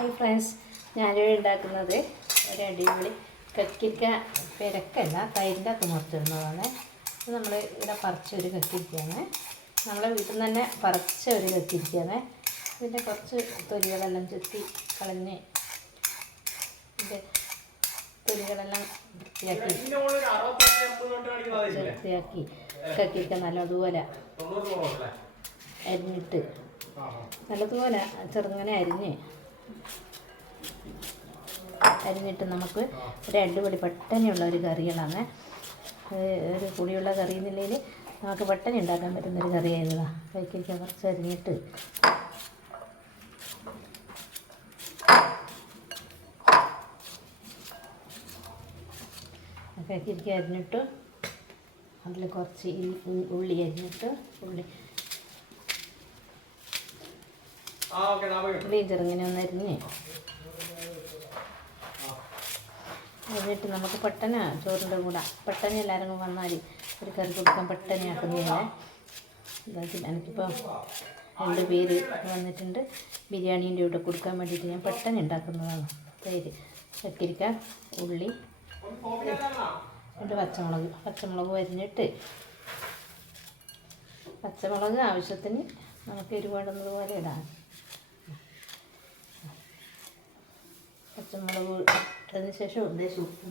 Hi friends, ഞാനിവിടെ ഉണ്ടാക്കുന്നത് ഒരു അടിപൊളി കക്കിരിക്ക പെരക്കല്ല തൈരിൻ്റെ അകത്ത് മുറിച്ചിടുന്നതാണ്. ഇത് നമ്മൾ ഇവിടെ പറിച്ചൊരു കക്കിരിക്കയാണ്. നമ്മളെ വീട്ടിൽ നിന്ന് തന്നെ പറിച്ച ഒരു കക്കിരിക്കയാണ്. ഇതിൻ്റെ കുറച്ച് തൊലികളെല്ലാം ചെത്തി കളഞ്ഞ് ഇതിൻ്റെ തൊലികളെല്ലാം വൃത്തിയാക്കി കക്കിരിക്ക നല്ലതുപോലെ അരിഞ്ഞിട്ട് നല്ലതുപോലെ ചെറുങ്ങനെ അരിഞ്ഞിട്ട് നമുക്ക് ഒരു അടിപൊളി പെട്ടെന്നുള്ള ഒരു കറികളാണ്. ഒരു പുളിയുള്ള കറി എന്നുള്ളതിൽ നമുക്ക് പെട്ടെന്ന് ഉണ്ടാക്കാൻ പറ്റുന്നൊരു കറിയായിരുന്നു. കക്കിരിക്ക കുറച്ച് അരിഞ്ഞിട്ട് കക്കിരിക്ക അരിഞ്ഞിട്ട് അതിൽ കുറച്ച് ഉള്ളി അരിഞ്ഞിട്ട് ഉള്ളിയും ചെറുങ്ങനെ ഒന്ന് അരിഞ്ഞിട്ട് നമുക്ക് പെട്ടെന്ന് ചോറിൻ്റെ കൂടെ പെട്ടെന്ന് എല്ലാവരും വന്നാൽ ഒരു കറി കൊടുക്കാൻ പെട്ടെന്ന് ആക്കുന്നതാണ്. എനിക്കിപ്പോൾ 2 പേര് വന്നിട്ടുണ്ട്. ബിരിയാണീൻ്റെ കൂടെ കൊടുക്കാൻ വേണ്ടിയിട്ട് ഞാൻ പെട്ടെന്ന് ഉണ്ടാക്കുന്നതാണ്. തൈര്, കക്കിരിക്ക, ഉള്ളി, 2 പച്ചമുളക് അരിഞ്ഞിട്ട് പച്ചമുളക് ആവശ്യത്തിന് നമുക്ക് എരിവേണ്ടുന്നത് പോലെ ഇടാം. പച്ചമുളക് ഇട്ടതിന് ശേഷം ഉപ്പ്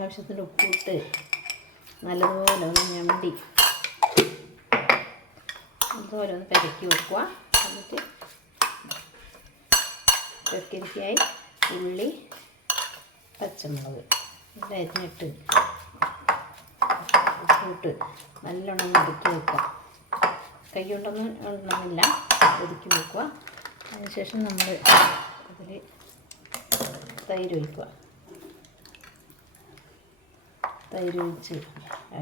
ആവശ്യത്തിന് ഉപ്പിട്ട് നല്ലതുപോലെ ഒന്ന് ഞണ്ടി അതുപോലെ ഒന്ന് പെരക്കി വെക്കുക. എന്നിട്ട് കക്കിരിക്കായി ഉള്ളി പച്ചമുളക് അരിഞ്ഞിട്ട് ഉപ്പിട്ട് നല്ലോണം ഒതുക്കി വെക്കുക. കൈ കൊണ്ടൊന്നും ഉണ്ടെന്നില്ല, ഒതുക്കി വെക്കുക. അതിനുശേഷം നമ്മൾ അതിൽ തൈര് ഒഴിക്കുക. തൈര് ഒഴിച്ച്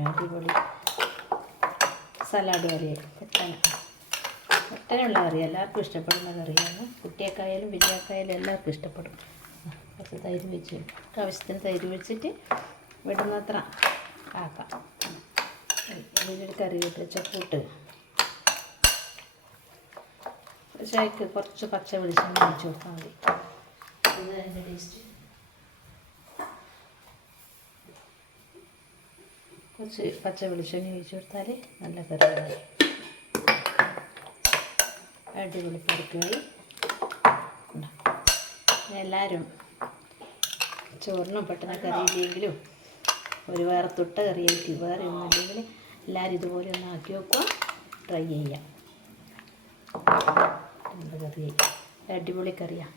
അടിപൊളി സലാഡ് കറിയായി പെട്ടെന്നുള്ള കറി, എല്ലാവർക്കും ഇഷ്ടപ്പെടുന്ന കറിയാണ്. കുട്ടിയൊക്കെയായാലും വലിയക്കായാലും എല്ലാവർക്കും ഇഷ്ടപ്പെടും. കുറച്ച് തൈര് ഒഴിച്ച് ആവശ്യത്തിന് തൈര് ഒഴിച്ചിട്ട് വിടുന്നത്ര ആക്കാം. ഇതിലൊരു കറി ഇട്ട് ചപ്പൂട്ട് ചായക്ക് കുറച്ച് പച്ച വെളിച്ചെണ്ണ ഒഴിച്ച് കൊടുത്താൽ മതി. ഇത് അതിൻ്റെ ടേസ്റ്റ്. കുറച്ച് പച്ച വെളിച്ചെണ്ണ ഒഴിച്ച് കൊടുത്താൽ നല്ല കറിയായി, അടിപൊളി പരിപ്പായി. എല്ലാവരും ചോറിനും പെട്ടെന്ന് കറിയില്ലെങ്കിലും ഒരു വേറെ തൊട്ട കറിയായിട്ട് വേറെ ഒന്നുമില്ലെങ്കിൽ എല്ലാവരും ഇതുപോലെ ഒന്ന് ആക്കി വെക്കുക, ട്രൈ ചെയ്യാം. കറിയായി അടിപൊളി കറിയാണ്.